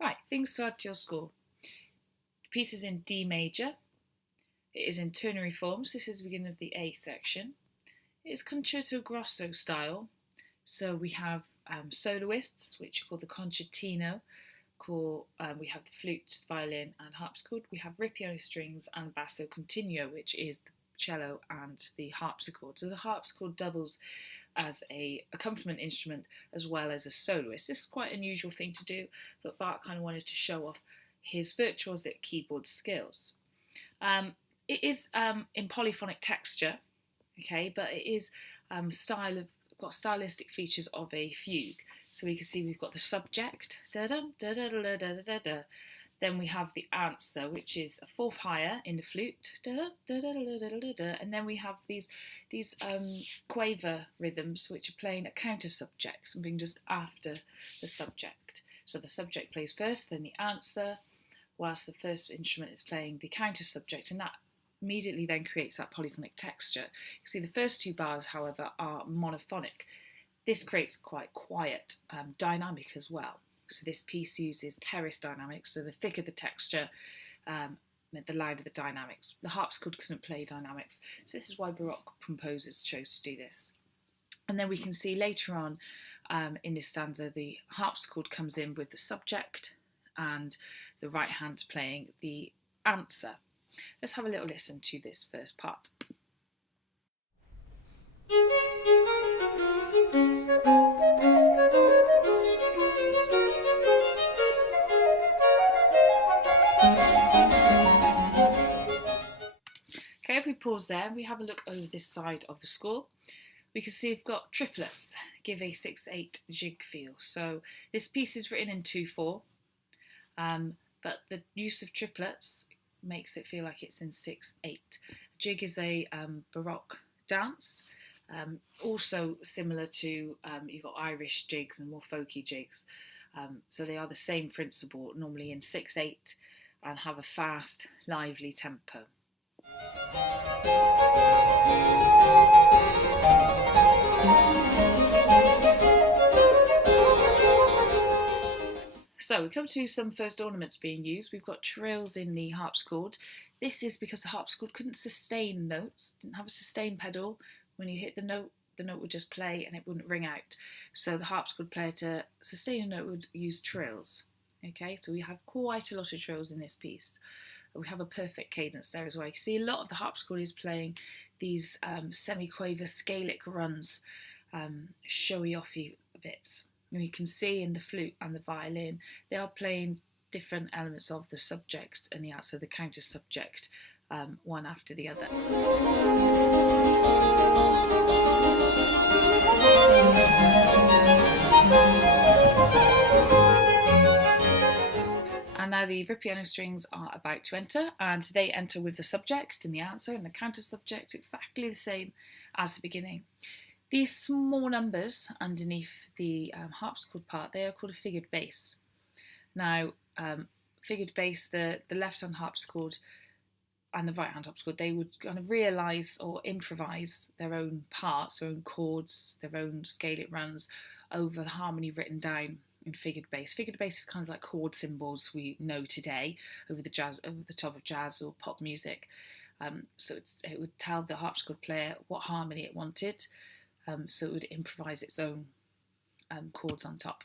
Right, things to add to your score. The piece is in D major. It is in ternary forms. This is the beginning of the A section. It is concerto grosso style. So we have soloists, which are called the concertino. We have the flute, violin and harpsichord. We have ripieno strings and basso continuo, which is the cello and the harpsichord. So the harpsichord doubles as a accompaniment instrument as well as a soloist. This is quite an unusual thing to do, but Bach kind of wanted to show off his virtuosic keyboard skills. It is in polyphonic texture, okay, but it is got stylistic features of a fugue. So we can see we've got the subject, da-dum, da-da-da-da-da-da-da. Then we have the answer, which is a fourth higher in the flute, da-da, da-da-da-da-da-da. And then we have these quaver rhythms, which are playing a counter subject, something just after the subject. So the subject plays first, then the answer, whilst the first instrument is playing the counter subject, and that immediately then creates that polyphonic texture. You see the first two bars, however, are monophonic. This creates quite quiet dynamic as well. So this piece uses terrace dynamics, so the thicker the texture, the louder the dynamics. The harpsichord couldn't play dynamics, so this is why Baroque composers chose to do this. And then we can see later on in this stanza, the harpsichord comes in with the subject and the right hand playing the answer. Let's have a little listen to this first part. Okay, if we pause there and we have a look over this side of the score, we can see we've got triplets, give a 6/8 jig feel. So this piece is written in 2/4, but the use of triplets makes it feel like it's in 6/8. Jig is a Baroque dance, also similar to, you've got Irish jigs and more folky jigs. So they are the same principle, normally in 6/8, and have a fast, lively tempo. So we come to some first ornaments being used. We've got trills in the harpsichord. This is because the harpsichord couldn't sustain notes, didn't have a sustain pedal. When you hit the note would just play and it wouldn't ring out. So the harpsichord player, to sustain a note, would use trills. Okay, so we have quite a lot of trills in this piece. We have a perfect cadence there as well. You can see a lot of the harpsichord is playing these semi-quaver scalic runs, showy-offy bits. And you can see in the flute and the violin, they are playing different elements of the subject and the answer, the counter subject, one after the other. And now the ripieno strings are about to enter, and they enter with the subject and the answer and the counter subject exactly the same as the beginning. These small numbers underneath the harpsichord part, they are called a figured bass. Now, figured bass, the left-hand harpsichord and the right-hand harpsichord, they would kind of realise or improvise their own parts, their own chords, their own scalic runs over the harmony written down in figured bass. Figured bass is kind of like chord symbols we know today over the top of jazz or pop music. So it would tell the harpsichord player what harmony it wanted. So it would improvise its own chords on top.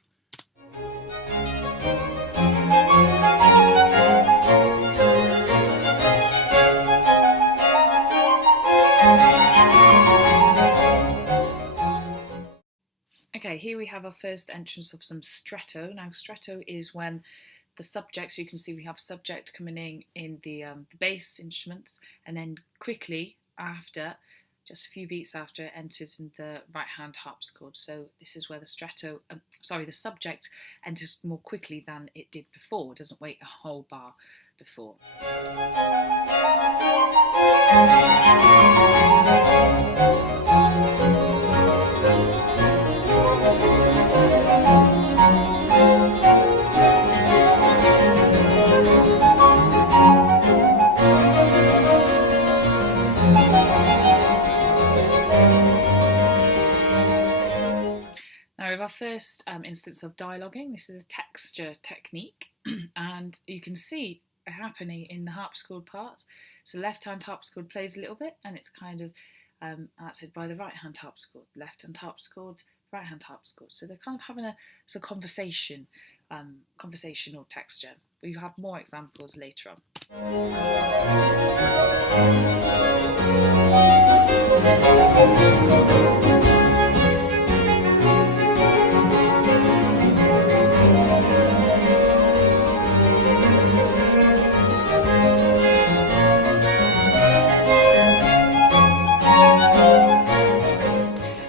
Okay, here we have our first entrance of some stretto. Now, stretto is when the subject, so you can see we have subject coming in the bass instruments, and then quickly after, just a few beats after, it enters in the right-hand harpsichord. So this is where the subject enters more quickly than it did before. It doesn't wait a whole bar before. Now, with our first instance of dialoguing, this is a texture technique. and you can see it happening in the harpsichord part. So left-hand harpsichord plays a little bit, and it's kind of answered by the right-hand harpsichord, left-hand harpsichord, right-hand harpsichord. So they're kind of having a conversation, conversational texture. We have more examples later on.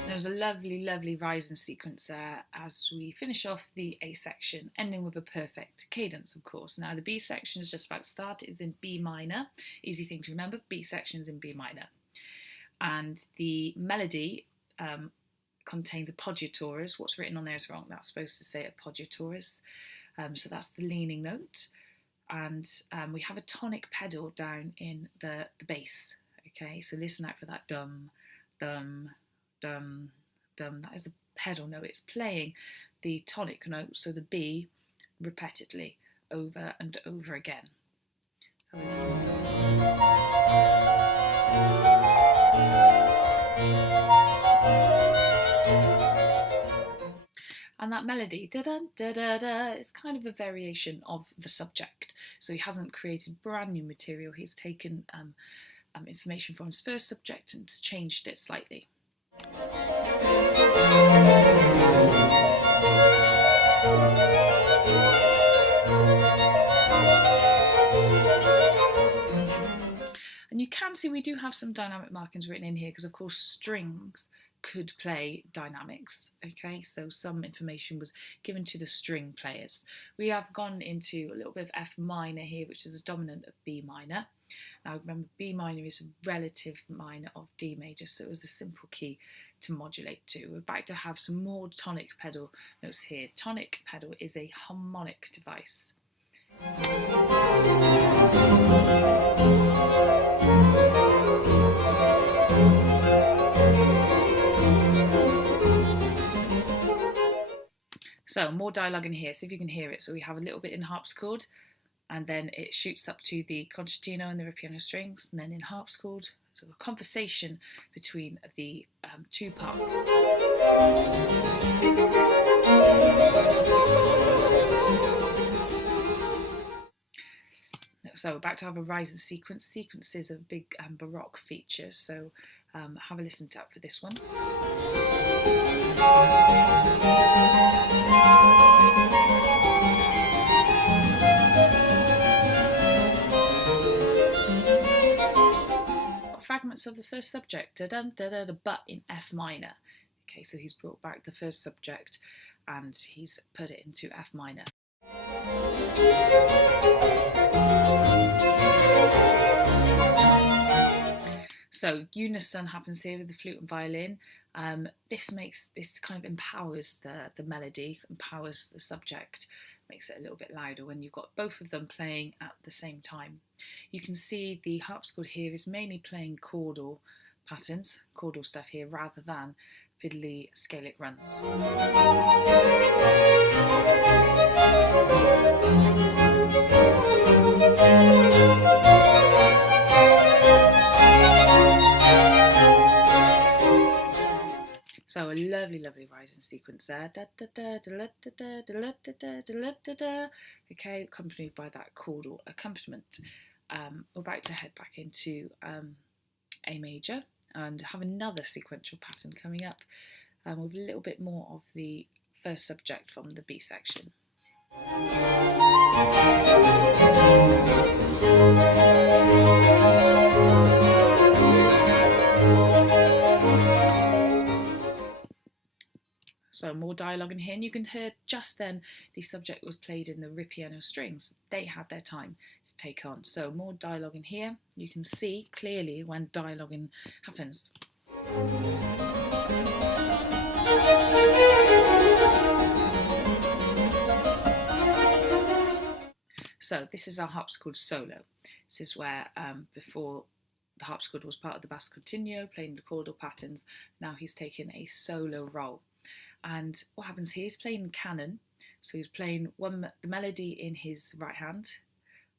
There's a lovely rising sequence there as we finish off the A section, ending with a perfect cadence, of course. Now the B section is just about to start. It is in B minor. Easy thing to remember, B section is in B minor. And the melody contains appoggiaturas. What's written on there is wrong. That's supposed to say appoggiaturas. So that's the leaning note. And we have a tonic pedal down in the bass. Okay, so listen out for that dum, dum, dum, dum. That is a pedal note. It's playing the tonic note, so the B, repeatedly over and over again. Have a listen. And that melody, da-da-da-da-da, is kind of a variation of the subject. So he hasn't created brand new material. He's taken information from his first subject and changed it slightly. And you can see we do have some dynamic markings written in here because, of course, strings could play dynamics. Okay, so some information was given to the string players. We have gone into a little bit of F minor here, which is a dominant of B minor. Now remember, B minor is a relative minor of D major, so it was a simple key to modulate to. We're about to have some more tonic pedal notes here. Tonic pedal is a harmonic device. So more dialogue in here, see if you can hear it. So we have a little bit in harpsichord, and then it shoots up to the concertino and the ripieno strings, and then in harpsichord, so a conversation between the two parts. So we're back to have a rising sequence. Sequences are a big Baroque feature, so have a listen to that for this one. Fragments of the first subject, da-da-da-da, but in F minor. Okay, so he's brought back the first subject and he's put it into F minor. So unison happens here with the flute and violin. This kind of empowers the melody, empowers the subject, makes it a little bit louder when you've got both of them playing at the same time. You can see the harpsichord here is mainly playing chordal patterns, chordal stuff here, rather than fiddly scalic runs. So a lovely rising sequence there. Okay, accompanied by that chordal accompaniment. We're about to head back into A major and have another sequential pattern coming up with a little bit more of the first subject from the B section. So more dialogue in here, and you can hear just then the subject was played in the ripieno strings. They had their time to take on. So more dialogue in here. You can see clearly when dialoguing happens. So this is our harpsichord solo. This is where before the harpsichord was part of the basso continuo, playing the chordal patterns. Now he's taken a solo role. And what happens here is playing canon. So he's playing the melody in his right hand,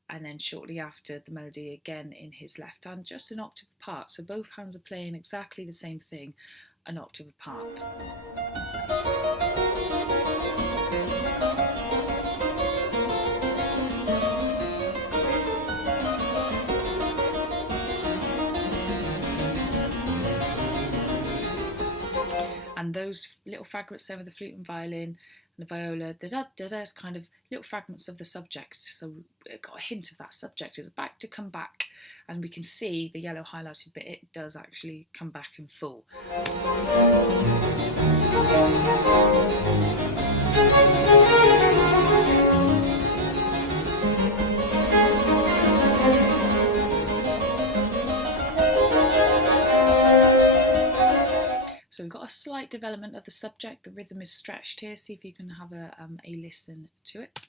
and then shortly after the melody again in his left hand, just an octave apart. So both hands are playing exactly the same thing, an octave apart. And those little fragments there with the flute and violin and the viola, da-da-da-da, is kind of little fragments of the subject. So we've got a hint of that subject is about to come back, and we can see the yellow highlighted bit, it does actually come back in full. So we've got a slight development of the subject, the rhythm is stretched here, see if you can have a listen to it.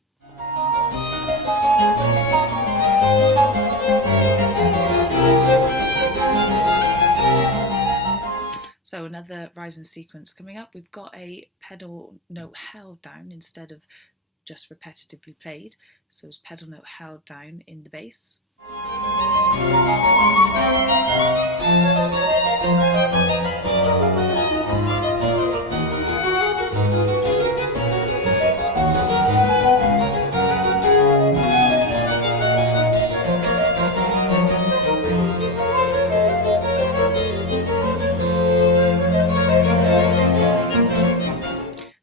So another rising sequence coming up, we've got a pedal note held down instead of just repetitively played, so it's pedal note held down in the bass.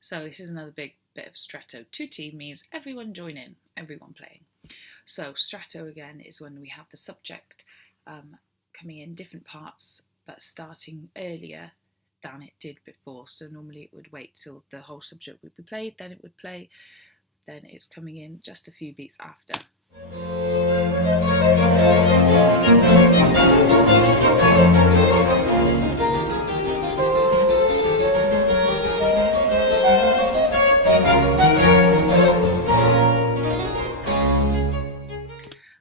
So this is another big bit of stretto. Tutti means everyone join in, everyone playing. So stretto again is when we have the subject coming in different parts but starting earlier than it did before. So normally it would wait till the whole subject would be played, then it would play, then it's coming in just a few beats after.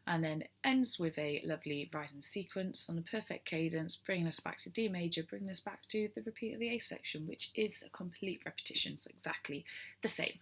And then ends with a lovely rising sequence on a perfect cadence, bringing us back to D major, bringing us back to the repeat of the A section, which is a complete repetition, so exactly the same.